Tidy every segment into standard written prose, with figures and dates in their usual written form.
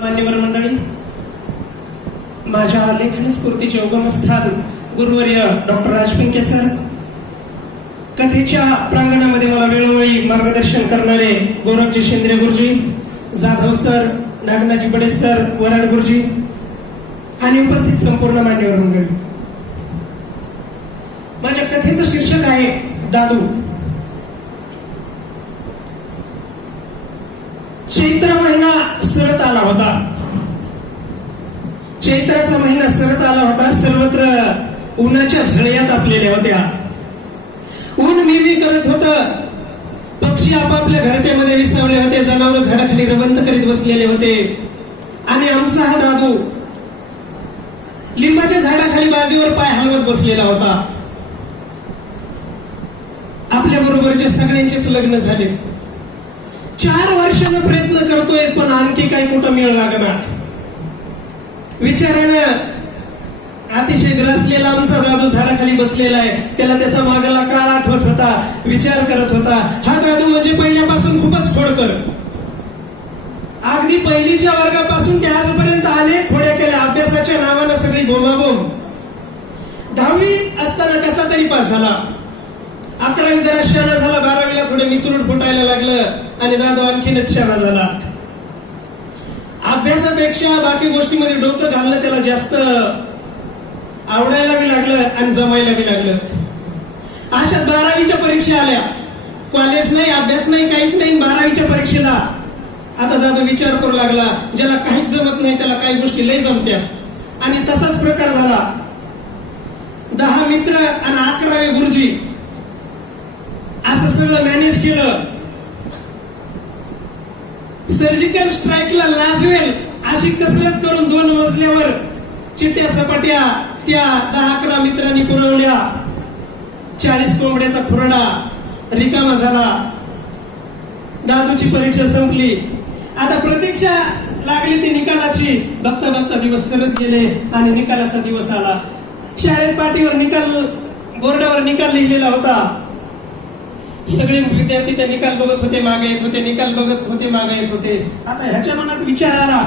मान्यवर मंडळी, माझ्या लेखन स्फूर्तीचे उगमस्थान गुरुवर्य डॉक्टर राजपिंके सर, कथेच्या प्रांगणामध्ये मला वेळोवेळी मार्गदर्शन करणारे गौरवजी शिंदे गुरुजी, जाधव सर, नागनाजी बडे सर, वराड गुरुजी आणि उपस्थित संपूर्ण मान्यवर मंडळी. माझ्या कथेचं शीर्षक आहे दादू. चैत्र महिना सरत आला होता. चैत्राचा महिना सरत आला होता. सर्वत्र उन्हाच्या झळया तापलेल्या होत्या. ऊन मिमी करत होत. पक्षी आपापल्या घरट्यामध्ये विसावले होते. जनावर झाडाखाली रवंत करीत बसलेले होते. आणि आमचा हा दादू लिंबाच्या झाडाखाली बाजीवर पाय हलवत बसलेला होता. आपल्या बरोबरचे सगळ्यांचेच लग्न झाले. 4 वर्षांना प्रयत्न करतोय, पण आणखी काही कुठं मिळ लागणार. विचारानं अतिशय ग्रासलेला आमचा दादू झाडाखाली बसलेला आहे. त्याला त्याचा मागला काळ आठवत होता. विचार करत होता. हा दादू म्हणजे पहिल्यापासून खूपच खोडकर. अगदी पहिलीच्या वर्गापासून ते आजपर्यंत आले खोड्या केल्या. अभ्यासाच्या नावानं सगळी बोमाबोम. 10वी असताना कसा तरी पास झाला. 11वी जरा शहाणा झाला. 12वीला थोडे मिसरूट फुटायला लागलं आणि दादू आणखीनच शहाणा झाला. अभ्यासापेक्षा बाकी गोष्टीमध्ये डोकं घालणं त्याला जास्त आवडायला बी लागलं आणि जमायला बी लागलं. अशा 12वीच्या परीक्षा आल्या. कॉलेज नाही, अभ्यास नाही, काहीच नाही. 12वीच्या परीक्षेला आता दादू विचार करू लागला. ज्याला काहीच जमत नाही त्याला काही गोष्टी लय जमत्या. आणि तसाच प्रकार झाला. 10 मित्र आणि 11वे गुरुजी असं सगळं मॅनेज केलं. सर्जिकल स्ट्राईकला लाजवेल अशी कसरत करून 2 मजल्यावर चिट्ट्या चपाट्या त्या 10-11 मित्रांनी पुरवल्या. 40 कोंबड्याचा खुरडा रिकामा झाला. दादूची परीक्षा संपली. आता प्रतीक्षा लागली ती निकालाची. बघता बघता दिवस सरत गेले आणि निकालाचा दिवस आला. शाळेत पाठीवर निकाल, बोर्डावर निकाल लिहिलेला होता. सगळे विद्यार्थी ते निकाल बघत होते, मागे येत होते. निकाल बघत होते, मागे येत होते. आता ह्याच्या मनात विचार आला.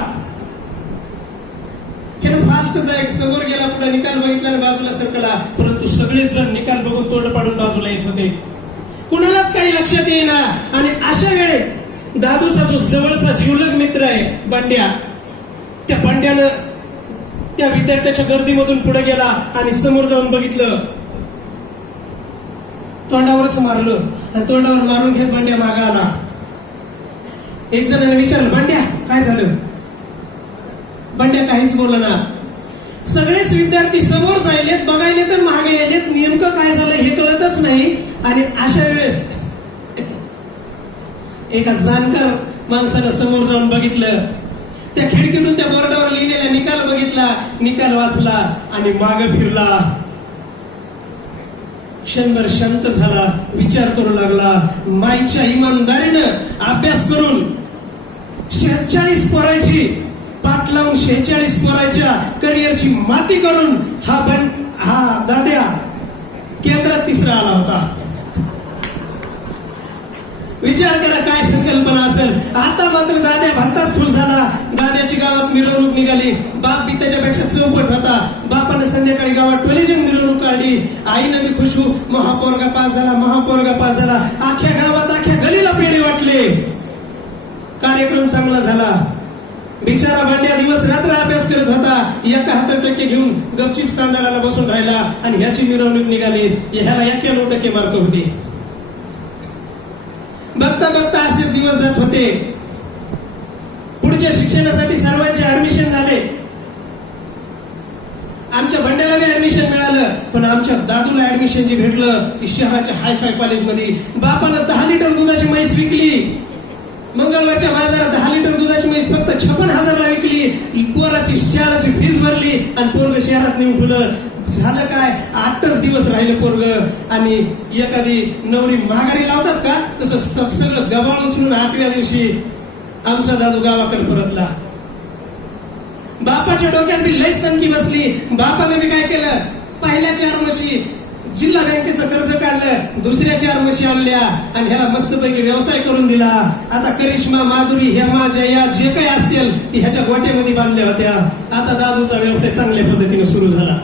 फास्ट जाय, समोर गेला, पुढे निकाल बघितला आणि बाजूला सरकला. परंतु सगळेच जण निकाल बघून तोंड पाडून बाजूला येत होते. कुणालाच काही लक्षात येईना. आणि अशा वेळे दादूचा जो जवळचा जीवलग मित्र आहे बंड्या, त्या बंड्यानं त्या विद्यार्थ्याच्या गर्दीमधून पुढे गेला आणि समोर जाऊन बघितलं. तोंडावरच मारलं आणि तोंडावर मारून घेत बंड्या मागा आला. एक जणांनी विचारलं, बंड्या काय झालं? बंड्या काहीच बोलना. सगळेच विद्यार्थी समोर जायलेत, बघायले तर मागे यायलेत. नेमकं काय झालं हे कळतच नाही. आणि अशा वेळेस एका जाणकार माणसानं समोर जाऊन बघितलं. त्या खिडकीतून त्या बोर्डावर लिहिलेला निकाल बघितला. निकाल वाचला आणि मागे फिरला. क्षणभर शांत झाला. विचार करू लागला. माईच्या इमानदारीनं अभ्यास करून 46 पोरायची पाठ लावून 46 पोरायच्या करिअरची माती करून हा दाद्या केंद्रात 3रा आला होता. विचार करा काय संकल्पना असेल. आता मात्र दाद्या भलताच खुश झाला. दाद्याची गावात मिरवणूक निघाली. बाप बी त्याच्यापेक्षा चौपट होता. बापानं संध्याकाळी गावात टोलेजन मिरवणूक काढली. आईनं बी खुश होऊ महापौरगा पास झाला, महापौरगा पास झाला. अख्ख्या गावात, अख्ख्या गलीला पेढे वाटले. कार्यक्रम चांगला झाला. बिचारा बंड्या दिवस रात्र अभ्यास करत होता. 71% घेऊन गपचीप सांदाला बसून राहिला आणि ह्याची मिरवणूक निघाली. ह्याला 91% मार्क होते. बघता बघता असे दिवस जात होते. पुढच्या शिक्षणासाठी सर्वांचे ऍडमिशन झाले. आमच्या बंड्याला बी ऍडमिशन मिळालं. पण आमच्या दादूला ऍडमिशन जे भेटलं ती शहराच्या हायफाय कॉलेजमध्ये. बापानं 10 लिटर दुधाची म्हैस विकली. मंगळवारच्या बाजारात 10 लिटर दुधाची म्हैस फक्त 56,000ला विकली. पोराची शाळेची फीस भरली आणि पोरग शहरात नेऊन ठेवलं. झालं काय, 8च दिवस राहिलं पोरग. आणि एखादी नवरी माघारी लावतात का तसं सगळं गबाळ उचलून 8व्या दिवशी आमचा दादू गावाकडे परतला. बापाच्या डोक्यात बी लय सनकी बसली. बापाने बी काय केलं, पहिल्या 4 म्हशी जिल्हा बँकेचं कर्ज काढलं, दुसऱ्या 4 म्हशी आणल्या आणि ह्याला मस्तपैकी व्यवसाय करून दिला. आता करिश्मा, माधुरी, हेमा, जया जे काही असतील ती ह्याच्या गोट्यामध्ये बांधल्या होत्या. आता दादूचा व्यवसाय चांगल्या पद्धतीने सुरू झाला.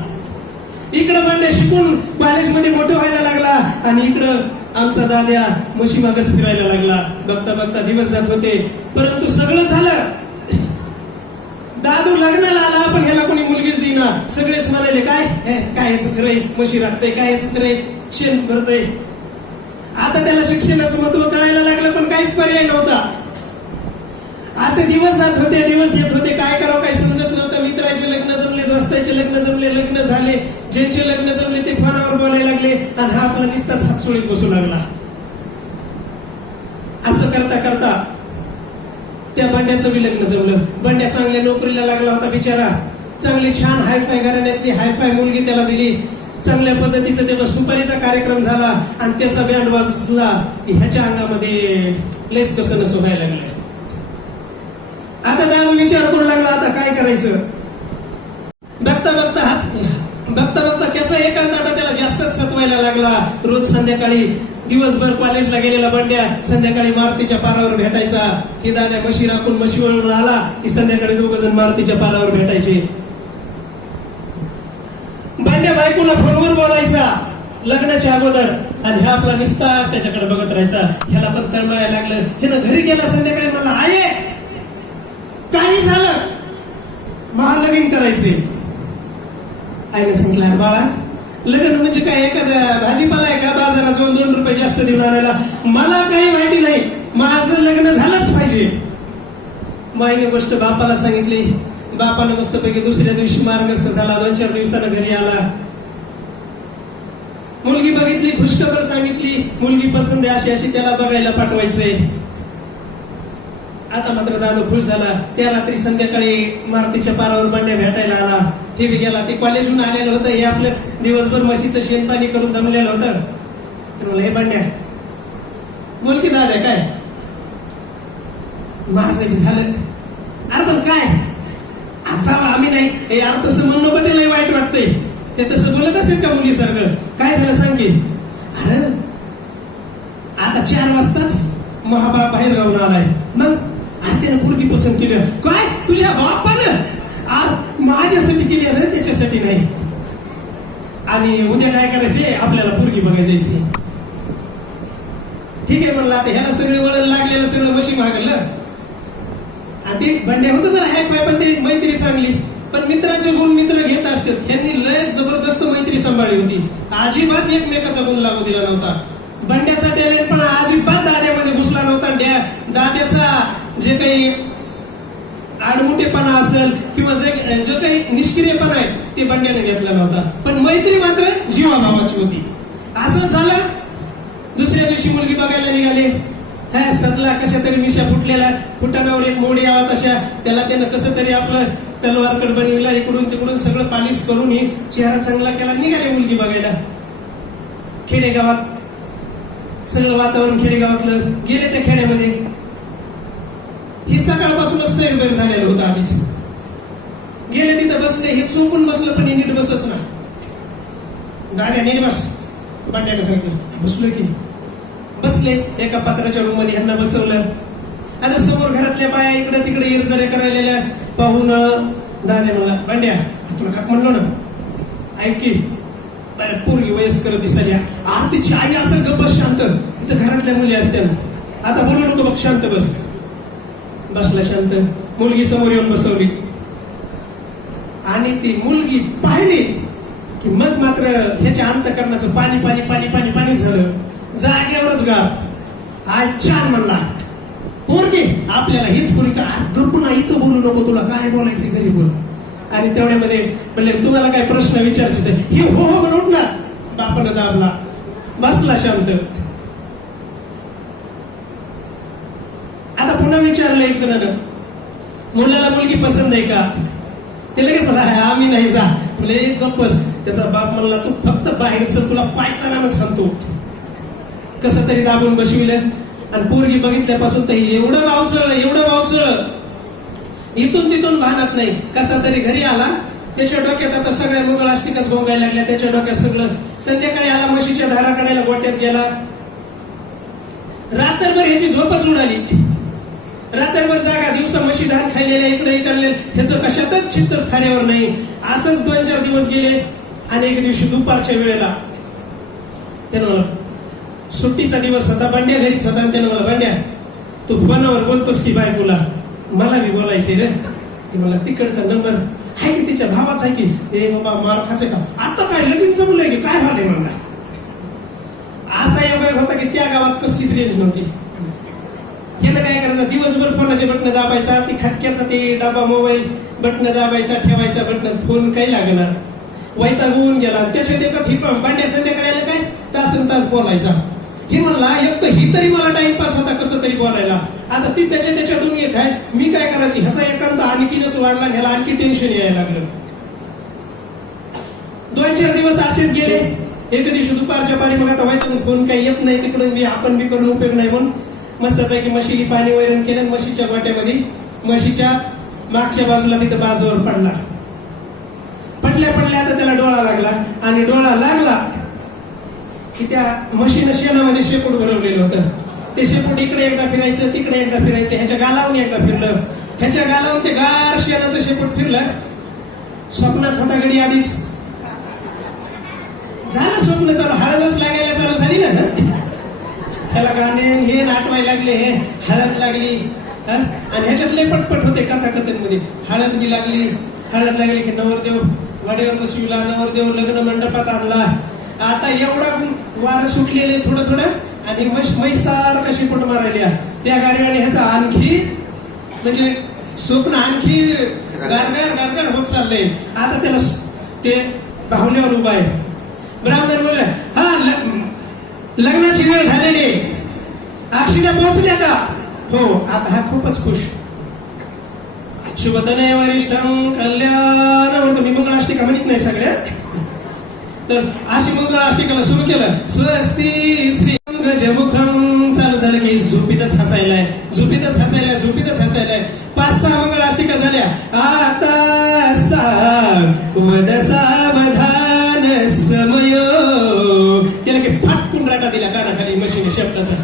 इकडं बंड्या शिकून कॉलेजमध्ये मोठं व्हायला लागला आणि इकडं आमचा दाद्या म्हशी मागच फिरायला लागला. बघता बघता दिवस जात होते, परंतु सगळं झालं. दादू लग्नाला आला, पण ह्याला कोणी मुलगीच देईना. सगळेच म्हणाले काय काय याचं खरंय, म्हशी राखतंय, काय याचं खरंय, शेण भरतंय. आता त्याला शिक्षणाचं महत्व कळायला लागलं, पण काहीच पर्याय नव्हता. असे दिवस जात होते, दिवस येत होते, काय करावं काही समजत नव्हतं. मित्राचे लग्न जमले, दोस्ताचे लग्न जमले, लग्न झाले, ज्यांचे लग्न जमले ते फोनावर बोलायला लागले आणि हा आपला नुसताच हात सोडीत बसू लागला. असं करता करता त्या बंड्याचं बी लग्न जमलं. बंड्या चांगल्या नोकरीला लागला होता बिचारा. चांगली छान हायफाय घराण्यातली हायफाय मुलगी त्याला दिली. चांगल्या पद्धतीचा त्याचा सुपारीचा कार्यक्रम झाला आणि त्याचा बँड वाजला की ह्याच्या अंगामध्ये लेच कसं नसं व्हायला लागलं. आता दादू विचार करू लागला आता काय करायचं. बघता बघता त्याचा एकांत आता त्याला जास्तच सतवायला लागला. रोज संध्याकाळी दिवसभर कॉलेजला गेलेला बंड्या संध्याकाळी मारुतीच्या पारावर भेटायचा. हे दाद्या म्हशी राखून म्हशीवरून आला की संध्याकाळी 2 जण मारुतीच्या पारावर भेटायचे. बंड्या बायकोला फोनवर बोलायचा लग्नाच्या अगोदर आणि ह्या आपला निस्तार त्याच्याकडे बघत राहायचा. ह्याला पण तळमळायला लागलं. ह्यानं घरी गेला संध्याकाळी मला आहे काही झालं मला लगीन करायचे. आईने सांगितलं बाळा लग्न म्हणजे काय एखादा भाजीपाला आहे का बाजारात जाऊन 2 रुपये जास्त देऊन आणायला. मला काही माहिती नाही, माझं लग्न झालंच पाहिजे. माईने गोष्ट बापाला सांगितली. बापानं मस्तपैकी दुसऱ्या दिवशी मार्गस्थ झाला. 2-4 दिवसानं घरी आला. मुलगी बघितली, खुशखबर सांगितली, मुलगी पसंत आहे, अशी अशी त्याला बघायला पाठवायचंय. आता मात्र दादू खुश झाला. त्या रात्री संध्याकाळी मारुतीच्या पारावर बंड्या भेटायला आला. हे बी गेला. ते कॉलेजहून आलेलं होतं. हे आपलं दिवसभर म्हशीचं शेणपाणी करून दमलेलं होतं. तर म्हणलं हे बंड्या बोल की दादा काय माझं झालं. अरे पण काय असावं आम्ही नाही हे यार तसं म्हणू नको, ते लय वाईट वाटतंय. ते तसं बोलत असेल का मुलीसारखं. काय झालं सांग की. अरे आता 4 वाजताच महाबाप बाहेर राहून आलाय. मग त्यानं पोरगी पसंत केली. काय तुझ्या बापानं माझ्यासाठी केली ना त्याच्यासाठी नाही. आणि उद्या काय करायचे आपल्याला पोरगी बघायला जायची. ठीक आहे म्हणलं. आता ह्याला सगळे वळण लागलेलं सगळं म्हशी मागलं. आणि ते बंड्या होतं जरा हॅक पाय, पण ते मैत्री चांगली. पण मित्राचे गुण मित्र घेत असतात. ह्यांनी लय जबरदस्त मैत्री सांभाळली होती. अजिबात एकमेकाचा गुण लागू दिला नव्हता. बंड्याचा टॅलेंट पण अजिबात दाद्यामध्ये घुसला नव्हता. दाद्याचा जे काही आडमुठेपणा असेल किंवा जे काही निष्क्रियपणा आहे ते बंड्याने घेतला नव्हता. पण मैत्री मात्र जीवाभावाची होती. असं झालं. दुसऱ्या दिवशी मुलगी बघायला निघाले. हा सजला कशा तरी मिशा फुटलेला, फुटाणावर एक मोड यावा तशा. त्याला त्यानं कसं तरी आपलं तलवारकड बनविला. इकडून तिकडून सगळं पॉलिश करून ही चेहरा चांगला केला. निघाले मुलगी बघायला. खेडेगावात सगळं वातावरण खेडेगावातलं. गेले त्या खेड्यामध्ये. ही सकाळपासूनच सैरभैर झालेलं होतं आधीच. गेले तिथं बसले. हे चोपून बसलं पण हे नीट बसच ना. दाद्या नीट बस बंड्याने सांगितलं. बसलोय की. बसले एका पात्राच्या रूम मध्ये. ह्यांना बसवलं. आता समोर घरातल्या बाया इकडे तिकडे इरजऱ्या करायलेल्या पाहून दाद्या म्हणला बंड्या तुला का म्हणलो ना ऐक की पोरगी वयस्कर दिसायला. तिची आई असं गप्प शांत. इथं घरातल्या मुली असत्या ना. आता बोलू नको बघ शांत बस. बसला शांत. मुलगी समोर येऊन बसवली आणि ती मुलगी पाहिली की मग मात्र ह्याच्या अंतःकरणाचं पाणी पाणी पाणी पाणी पाणी झालं. जागेवरच गाप. आज छान म्हणला पोरगी आपल्याला हीच पोरगी का गप्पू ना इथं बोलू नको, तुला काय बोलायचं घरी बोल. आणि तेवढ्यामध्ये म्हणले तुम्हाला काय प्रश्न विचारायचे. हे हो हो म्हणून उठला. बापानं दाबला. बसला शांत. आता पुन्हा विचारलं एक जणांना मुलाला मुलगी पसंत आहे का. ते लगेच म्हणा आम्ही नाही जा. तुला एक गप्पस. त्याचा बाप म्हणला तू फक्त बाहेर चल, तुला पायतानाच खातो. कसं तरी दाबून बसविलं. आणि पोरगी बघितल्यापासून तर एवढं वावचळ इथून तिथून भानात नाही. कसा तरी घरी आला त्याच्या डोक्यात आता सगळ्या मंगळाष्टिकाच गोंगायला लागल्या. त्याच्या डोक्यात सगळं. संध्याकाळी आला म्हशीच्या धारा काढायला, गोट्यात गेला. रात्रभर ह्याची झोपच उडाली. रात्रभर जागा, दिवसा म्हशी धान खाल्लेल्या, इकडे करले, ह्याचं कशातच चित्त स्थानावर नाही. असंच 2-4 दिवस गेले. आणि एक दिवशी दुपारच्या वेळेला त्यानं मला, सुट्टीचा दिवस होता, बंड्या घरीच होता, आणि त्यानं मला, बंड्या तू फोनावर बोलतोस की बायकोला, मला बी बोलायचंय रे. ती मला तिकडचा नंबर आहे की तिच्या भावाचा आहे की, ए बाबा मार खाचे का आता, काय लगीन जमलंय की काय झालंय म्हणला. असा एक होता की त्या गावात कसलीच रेंज नव्हती. यानं काय करायचं, दिवसभर फोनाचे बटन दाबायचा, ती खटक्याचा ते डबा मोबाईल बटन दाबायचा, ठेवायचा बटन, फोन काही लागणार. वैतागून गेला. त्याच्यात एकच ही बांड्या संध्याकाळी काय तासन-तास बोलायचा. हे म्हणला, एक तर ही तरी मला टाइमपास होता कसं तरी बोलायला, आता ती त्याच्या दुनियेत आहे, मी काय करायची. ह्याचा एकांत आणखीनच वाढला आणि ह्याला आणखी टेन्शन यायला लागलं. 2-4 दिवस असेच गेले. एक दिवशी दुपारच्या पारी मग आता व्हायचं फोन काही येत नाही तिकडून, मी आपण बी करून उपयोग नाही म्हणून मस्तपैकी म्हशीली पाणी वैरण केलं. म्हशीच्या गोट्यामध्ये, म्हशीच्या मागच्या बाजूला तिथं बाजूवर पडला. पडल्या आता त्याला डोळा लागला. आणि डोळा लागला की त्या म्हशीनं शेणामध्ये शेपूट भरवलेलं होतं. ते शेपूट इकडे एकदा फिरायचं, तिकडे एकदा फिरायचं. ह्याच्या गालावून एकदा फिरलं, ह्याच्या गालावून ते गार शेणाचं शेपूट फिरलं. स्वप्नात होता गडी आधीच. झालं स्वप्न चालू, हळदच लागायला चालू झाली ना. त्याला गाणे हे नाटवायला लागले, हे हळद लागली. आणि ह्याच्यातले पटपट होते कथाकथनमध्ये. हळद बी लागली. हळद लागली की नवरदेव वाड्यावर बसविला, नवरदेव लग्न मंडपात आणला. आता एवढा वारं सुटलेले थोडं आणि मैसार कशी पट मारायल्या त्या गाडीवाने. ह्याचा आणखी म्हणजे स्वप्न आणखी गारगार होत चाललंय. आता त्याला ते बाहुल्यावर उभा आहे. ब्राह्मण बोलले, हा लग्नाची वेळ झालेली, अक्षिता पोहोचल्या का? हो. आता हा खूपच खुश. शुभतनय वरिष्ठम कल्याण म्हणतो. मी मंगळाष्टिका म्हणत नाही सगळ्यात, तर अशी मंगळाष्टिकाला सुरू केलं. स्वस्ती श्री गजमुखम चालू झालं की झोपीतच हसायलाय. 5-6 मंगळाष्टिका झाल्या. आता सावध सावधान समय केलं की फाटकून राटा दिला कानाखाली मशीने शब्दाचा.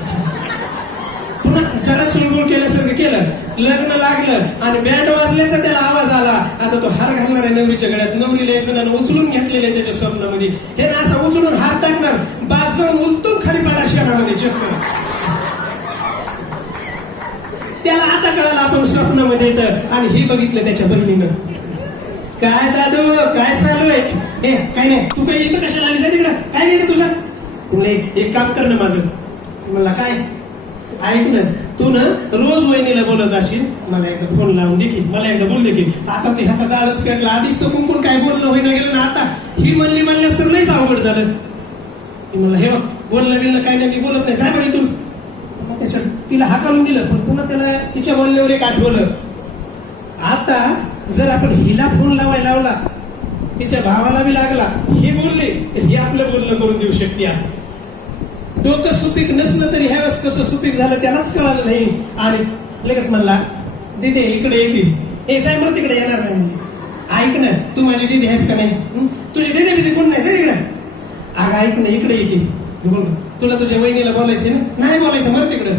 पुन्हा जरा चुळबुळ केल्यासारखं केलं. लग्न लागलं आणि बँड वाजल्याचा त्याला आवाज आला. आता तो हार घालणार आहे नवरीच्या गळ्यात. नवरीला एक जणांना उचलून घेतलेले त्याच्या स्वप्नामध्ये. हे ना असा उचलून हात टाकणार, बाज जाऊन उलटून खाली पडा शेणामध्ये चक्कर. त्याला आता कळालं आपण स्वप्नामध्ये येतं. आणि हे बघितलं त्याच्या बहिणीनं. काय दादू काय चालू आहे? हे काय नाही, तू काही येतं कशाला आली? तिकडं काय नाही तुझं. नाही, एक काम कर ना माझं. मला काय ऐक ना, तू ना रोज वहिनीला बोलत असेल, मला एकदा फोन लावून दे की, मला एकदा बोल दे की. आता ते ह्याचा जाळच पेटला. आधीच तर कुंकून काय बोलणं होईना गेलं ना, आता ही म्हणल्यास तर लईच अवघड झालं. ती मला हे बोलणं बिलणं काय नाही, मी बोलत नाही, साहेब इथून. त्याच्या तिला हाकालून दिलं. पण पुन्हा त्याला तिच्या बोलण्यावर एक आठवलं. आता जर आपण हिला फोन लावायला लावला, तिच्या भावाला बी लागला, हे बोलले तर हे आपलं बोलणं करून देऊ शकते. डोकं सुपीक नसलं तरी ह्यावेळेस कसं सुपीक झालं त्यालाच कळालं नाही. आणि लगेच म्हणला, दिदे इकडे ये. हे जाय मला तिकडे येणार नाही. म्हणजे ऐक ना, तू माझी दिदी आहेस का नाही? तुझी दिदी बिदी कोण नाही, तिकडे. अगं ऐक ना, इकडे ये की. बोल, तुला तुझ्या वहिनीला बोलायचे ना? नाही बोलायचं मला तिकडं.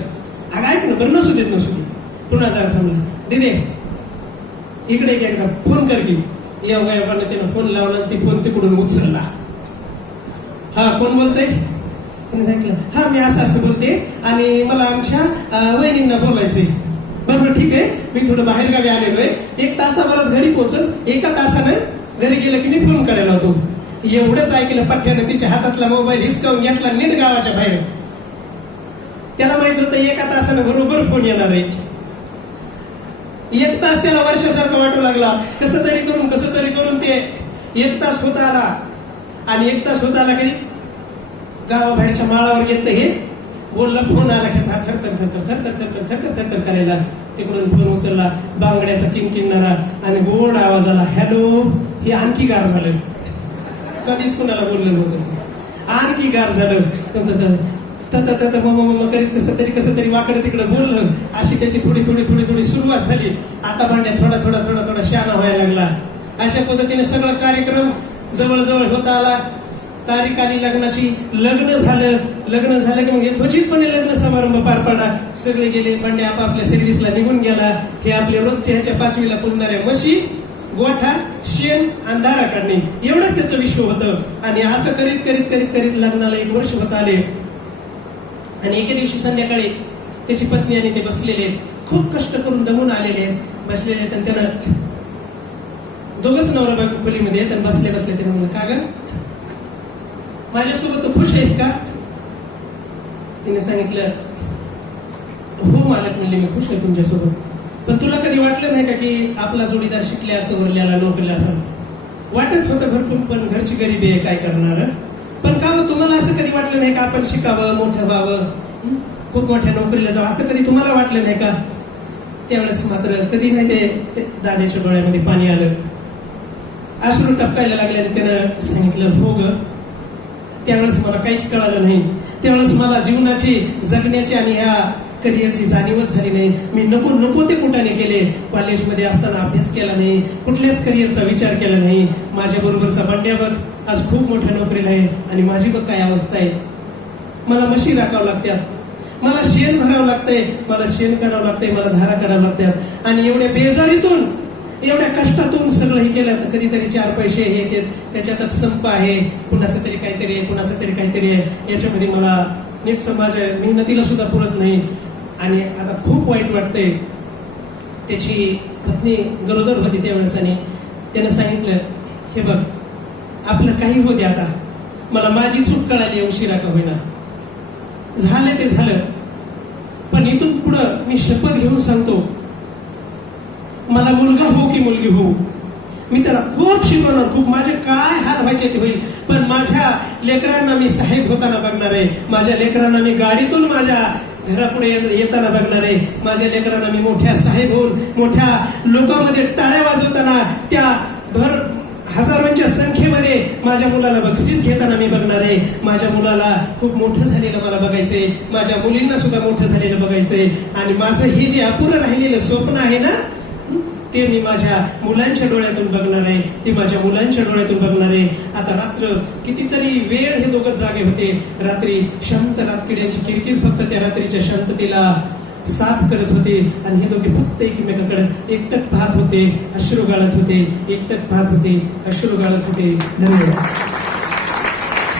अगं ऐक ना, बरं नसू देत. पुन्हा जरा थांबला. दिदे इकडे एकदा फोन कर की. योगायोगाने त्यानं फोन लावला. ती फोन तिकडून उचलला. हा कोण बोलतय? सांगितलं, हा मी असं बोलते आणि मला आमच्या वहिनींना बोलायचंय. बरोबर ठीक आहे, मी थोडं बाहेर गावी आलेलो आहे. 1 तासाभरात घरी पोहोचल. 1 तासानं घरी गेलं की मी फोन करायला होतो. एवढंच ऐकलं पठ्यानं तिच्या हातातला मोबाईल हिसकावून घेतला नीट गावाच्या बाहेर. त्याला माहित होतं 1 तासानं बरोबर फोन येणार आहे. 1 तास त्याला वर्षासारखं वाटू लागला. कसं तरी करून ते 1 तास होत आला. आणि 1 तास होत आला की गावाबाहेरच्या माळावर येत हे बोलला. फोन आला की थर करायला. तिकडून फोन उचलला. बांगड्याचा किंकिणारा आणि गोड आवाज आला, हॅलो. हे आणखी गार झालं. कधीच कुणाला बोललं नव्हतं. आणखी गार झालं. मग करीत कसं तरी वाकडं तिकडं बोललं. अशी त्याची थोडी सुरुवात झाली. आता भांड्या थोडा शहाणा व्हायला लागला. अशा पद्धतीने सगळा कार्यक्रम जवळजवळ होता आला. तारीख आली लग्नाची. लग्न झालं की मग यथोचितपणे लग्न समारंभ पार पडला. सगळे गेले. बंड्या आपापल्या सर्व्हिसला निघून गेला. हे आपले रोजच्या ह्याच्या 5वीला पुरणाऱ्या म्हशी, गोठा, शेण आणि धारा काढणे एवढंच त्याचं विश्व होतं. आणि असं करीत करीत करीत करीत लग्नाला 1 वर्ष होत आले. आणि एके दिवशी संध्याकाळी त्याची पत्नी आणि ते बसलेले आहेत. खूप कष्ट करून दमून आलेले आहेत. बसलेले आहेत आणि त्यानं दोघच नवरा बायको खोलीमध्ये आहेत आणि बसले त्याने म्हणलं, का ग माझ्यासोबत तू खुश आहेस का? तिने सांगितलं, हो मालक म्हणले, मी खुश आहे तुमच्यासोबत. पण तुला कधी वाटलं नाही का की आपला जोडीदार शिकले असं, वरल्याला नोकरीला असं? वाटत होतं भरपूर, पण घरची गरिबी आहे, काय करणार. पण का तुम्हाला असं कधी वाटलं नाही का आपण शिकावं, मोठं व्हावं, खूप मोठ्या नोकरीला जावं, असं कधी तुम्हाला वाटलं नाही का? त्यावेळेस मात्र कधी नाही ते दादाच्या डोळ्यामध्ये पाणी आलं. अश्रू टपकायला लागले आणि त्यानं सांगितलं, हो ग. त्यावेळेस मला काहीच कळालं नाही. त्यावेळेस मला जीवनाची, जगण्याची आणि ह्या करिअरची जाणीवच झाली नाही. मी नको ते कुठाने केले. कॉलेजमध्ये असताना अभ्यास केला नाही, कुठल्याच करिअरचा विचार केला नाही. माझ्या बरोबरचा बंड्या बघ आज खूप मोठ्या नोकरीला आहे आणि माझी बघ काय अवस्था आहे. मला म्हशी राखावं लागतात, मला शेण भरावं लागतंय, मला शेण काढावं लागतंय, मला धारा काढावं लागतात. आणि एवढ्या बेजारीतून, एवढ्या कष्टातून सगळं हे केलं तर कधीतरी 4 पैसे हे येतात, त्याच्यातच संप आहे, कुणाचं तरी काहीतरी आहे, कुणाचं तरी काहीतरी आहे. याच्यामध्ये मला नीट समाज मेहनतीला सुद्धा पुरत नाही. आणि आता खूप वाईट वाटतंय. त्याची पत्नी गरोदर होती त्यावेळेस आणि त्यानं सांगितलं, हे बघ आपलं काही होऊ दे आता, मला माझी चूक कळाली, उशिरा का होईना, झालं ते झालं. पण इथून पुढं मी शपथ घेऊन सांगतो, मला मुलगा हो की मुलगी हो, मी त्याला खूप शिकवणार, खूप माझे काय हाल व्हायचे ते होईल. पण माझ्या लेकरांना मी साहेब होताना बघणार आहे, माझ्या लेकरांना मी गाडीतून माझ्या घरापुढे येताना बघणार आहे, माझ्या लेकरांना मी मोठ्या साहेब होऊन मोठ्या लोकांमध्ये टाळ्या वाजवताना, त्या भर हजारोंच्या संख्येमध्ये माझ्या मुलाला बक्षीस घेताना मी बघणार आहे. माझ्या मुलाला खूप मोठं झालेलं मला बघायचंय, माझ्या मुलींना सुद्धा मोठं झालेलं बघायचंय. आणि माझं हे जे अपुरं राहिलेलं स्वप्न आहे ना, ते मी माझ्या मुलांच्या डोळ्यातून बघणार आहे, ते माझ्या मुलांच्या डोळ्यातून बघणार आहे. आता रात्र कितीतरी वेळ हे दोघं जागे होते. रात्री शांत रातकिड्यांची किरकिर फक्त त्या रात्रीच्या शांततेला साथ करत होते. आणि हे दोघे फक्त एकमेकांकडे एकटक पाहत होते, अश्रू गाळत होते, एकटक पाहत होते, अश्रू गाळत होते. धन्यवाद.